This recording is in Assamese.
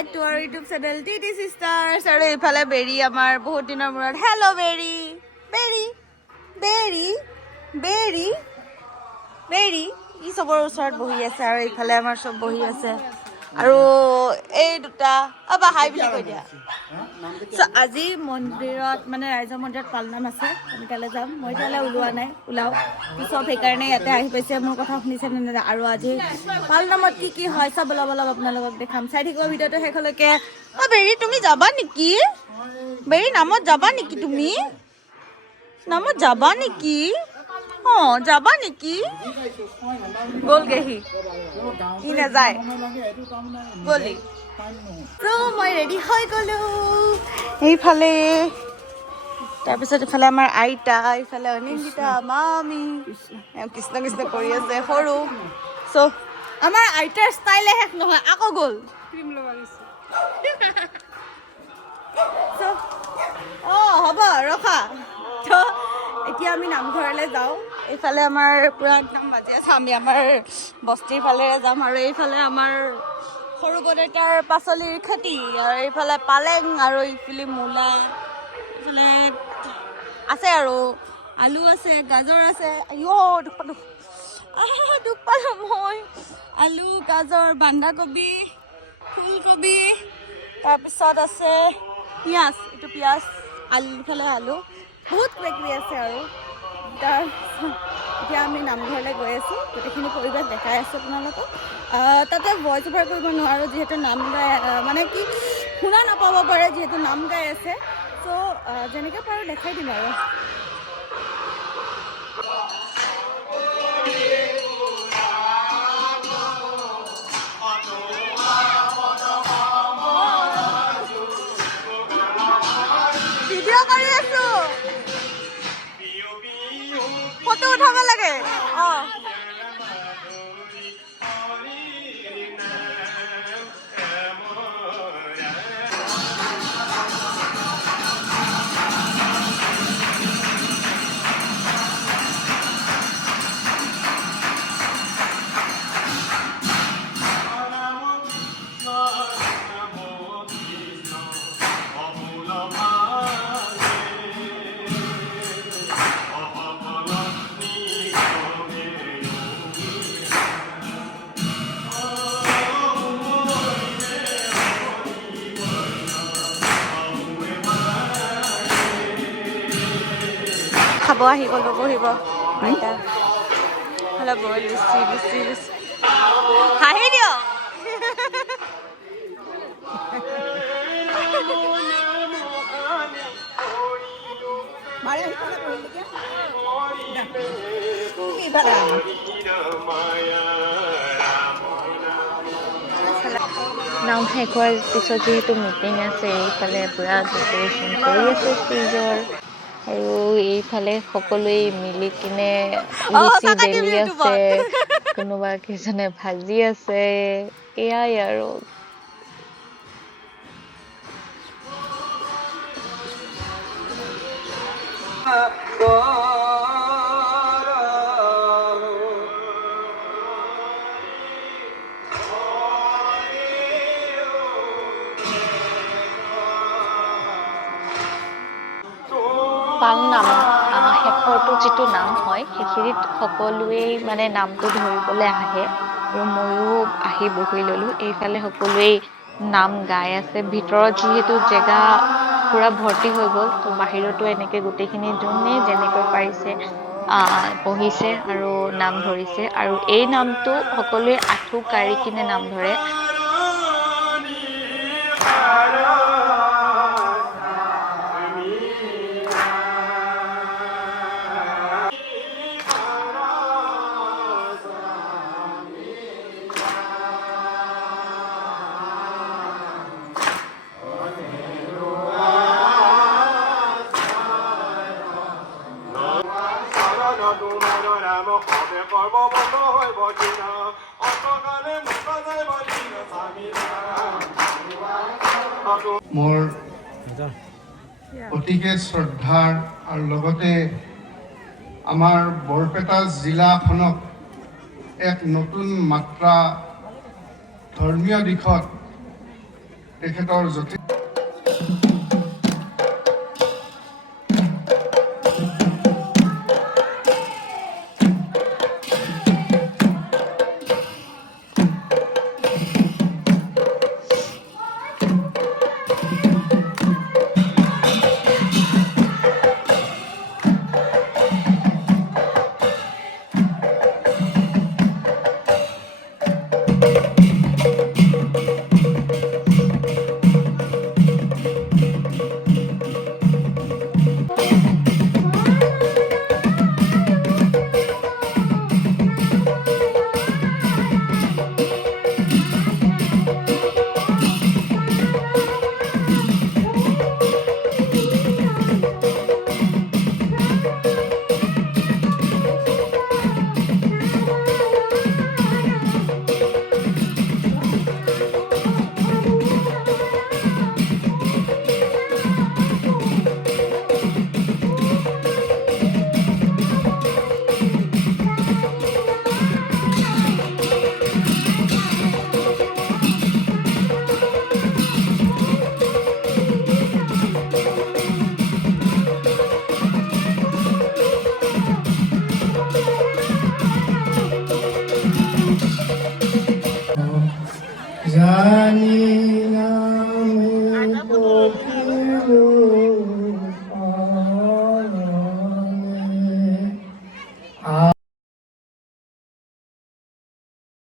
back to our YouTube channel TT Sisters. আৰু এইফালে বেৰি আমাৰ বহুত দিনৰ মূৰত হেল্ল' বেৰি বেৰি বেৰি বেৰি বেৰি ই চবৰ ওচৰত বহি আছে আৰু এইফালে আমাৰ চব বহি আছে আৰু এই দুটা বা হাই বুলি কৈ দিয়া আজি মন্দিৰত মানে ৰাইজৰ মন্দিৰত পালনাম আছে আমি তালৈ যাম মই তালৈ ওলোৱা নাই ওলাও চব সেইকাৰণে ইয়াতে আহি পাইছে মোৰ কথা শুনিছে নে আৰু আজি পালনামত কি হয় চব অলপ অলপ আপোনালোকক দেখাম চাই থাকিব ভিডিঅ'টো শেষলৈকে বেৰি তুমি যাবা নেকি বেৰি নামত যাবা নেকি তুমি নামত যাবা নেকি যাবা নেকি গ'লগেহি ই নাযায় গ'লি মই ৰেডি হৈ গ'লো এইফালে তাৰপিছত ইফালে আমাৰ আইতা ইফালে অনিন্দিতা মামী কৃষ্ণ কৃষ্ণ কৰি আছে সৰু চ' আমাৰ আইতাৰ ষ্টাইলে শেষ নহয় আকৌ গ'ল ক্ৰীম লগাইছে হ'ব ৰখা এতিয়া আমি নামঘৰলৈ যাওঁ এইফালে আমাৰ পুৰা একদম বাজি আছে আমি আমাৰ বস্তিৰ ফালেৰে যাম আৰু এইফালে আমাৰ সৰু বদেউতাৰ পাচলিৰ খেতি আৰু এইফালে পালেং আৰু এইফালে মূলা এইফালে আছে আৰু আলু আছে গাজৰ আছে দুখ পালোঁ মই আলু গাজৰ বন্ধাকবি ফুলকবি তাৰপিছত আছে পিঁয়াজ এইটো পিঁয়াজ আলু ইফালে আলু বহুত কিবা কিবি আছে আৰু এতিয়া আমি নামঘৰলৈ গৈ আছোঁ গোটেইখিনি পৰিৱেশ দেখাই আছোঁ আপোনালোকক তাতে ভইচ অভাৰ কৰিব নোৱাৰোঁ যিহেতু নাম গাই মানে কি শুনা নাপাব পাৰে যিহেতু নাম গাই আছে চ' যেনেকৈ পাৰোঁ দেখাই দিম আৰু ভিডিঅ' কৰি আছোঁ ফটো উঠাব লাগে খাব আহি গ'লো বহিব আইতা হেল্ল' বই লুচি হাঁহি দিয়ক নাম শেষ হোৱাৰ পিছত যিহেতু মিটিং আছে এইফালে পূৰা ডেকৰেশ্যন কৰি আছে ষ্টেজৰ আৰু এইফালে সকলোৱে মিলি কিনে লুচি বেলি আছে কোনোবা কেইজনে ভাজি আছে এয়াই আৰু পালনাম শেষৰটো যিটো নাম হয় সেইখিনিত সকলোৱে মানে নামটো ধৰিবলৈ আহে আৰু ময়ো আহি বহি ল'লোঁ এইফালে সকলোৱে নাম গাই আছে ভিতৰত যিহেতু জেগা পুৰা ভৰ্তি হৈ গ'ল তো বাহিৰতো এনেকৈ গোটেইখিনি যোনে যেনেকৈ পাৰিছে পঢ়িছে আৰু নাম ধৰিছে আৰু এই নামটো সকলোৱে আঁঠু কাঢ়ি কিনে নাম ধৰে মোৰ অতিকে শ্ৰদ্ধাৰ আৰু লগতে আমাৰ বৰপেটা জিলাখনক এক নতুন মাত্ৰা ধৰ্মীয় দিশত তেখেতৰ যথেষ্ট জানি